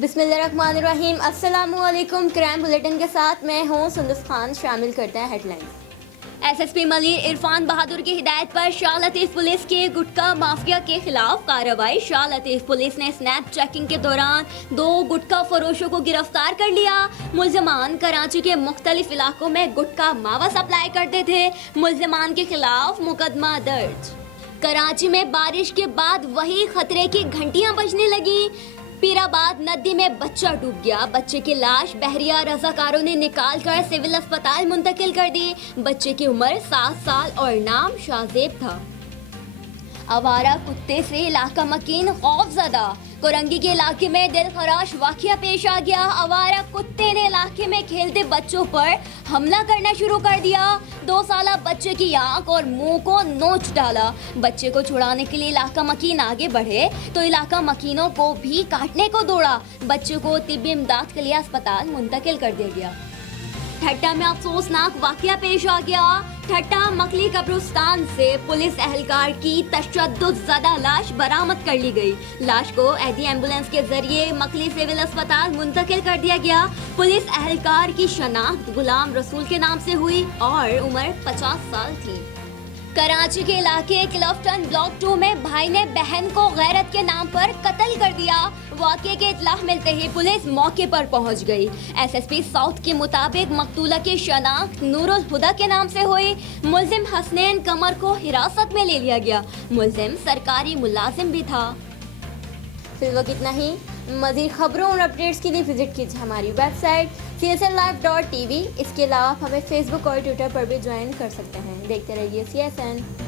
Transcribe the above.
بسم اللہ الرحمن الرحیم۔ السلام علیکم۔ کرائم بلیٹن کے ساتھ میں ہوں سندس خان۔ شامل کرتے ہیں headlines. S S P Malir Irfan Bahadur کی ہدایت پر شاہ لطیف پولیس کے گٹکا مافیا کے خلاف کارروائی۔ شاہ لطیف پولیس نے سنیپ چیکنگ کے دوران 2 گٹکا فروشوں کو گرفتار کر لیا۔ ملزمان کراچی کے مختلف علاقوں میں گٹکا ماوا سپلائی کرتے تھے۔ ملزمان کے خلاف مقدمہ درج۔ کراچی میں بارش کے بعد وہی خطرے کی گھنٹیاں بجنے لگیں۔ پیرآباد ندی میں بچہ ڈوب گیا۔ بچے کی لاش بحریہ رضاکاروں نے نکال کر سول اسپتال منتقل کر دی۔ بچے کی عمر 7 سال اور نام شاہزیب تھا۔ آوارہ کتے سے علاقہ مکین خوف زدہ۔ کورنگی کے علاقے میں دل خراش واقعہ پیش آ گیا۔ آوارہ کتے نے علاقے میں کھیلتے بچوں پر حملہ کرنا شروع کر دیا۔ 2 سالہ بچے کی آنکھ اور منہ کو نوچ ڈالا۔ بچے کو چھڑانے کے لیے علاقہ مکین آگے بڑھے تو علاقہ مکینوں کو بھی کاٹنے کو دوڑا۔ بچے کو طبی امداد کے لیے اسپتال منتقل کر دیا گیا۔ ٹھٹہ میں افسوسناک واقعہ پیش آ گیا۔ ٹھٹہ مکلی قبرستان سے پولیس اہلکار کی تشدد زدہ لاش برآمد کر لی گئی۔ لاش کو ایدی ایمبولینس کے ذریعے مکلی سول اسپتال منتقل کر دیا گیا۔ پولیس اہلکار کی شناخت غلام رسول کے نام سے ہوئی اور عمر 50 سال تھی۔ کراچی کے علاقے کلفٹن بلاک 2 میں بھائی نے بہن کو غیرت کے نام پر قتل کر دیا۔ واقعے کی اطلاع ملتے ہی پولیس موقع پر پہنچ گئی۔ ایس ایس پی ساؤتھ کے مطابق مقتولہ کی شناخت نور الہدیٰ کے نام سے ہوئی۔ ملزم حسنین قمر کو حراست میں لے لیا گیا۔ ملزم سرکاری ملازم بھی تھا۔ فی الوقت اتنا ہی۔ مزید خبروں اور اپڈیٹس کے لیے وزٹ کیجیے ہماری ویب سائٹ csnlive.tv۔ اس کے علاوہ ہمیں فیس بک اور ٹویٹر پر بھی جوائن کر سکتے ہیں۔ دیکھتے رہیے CSN۔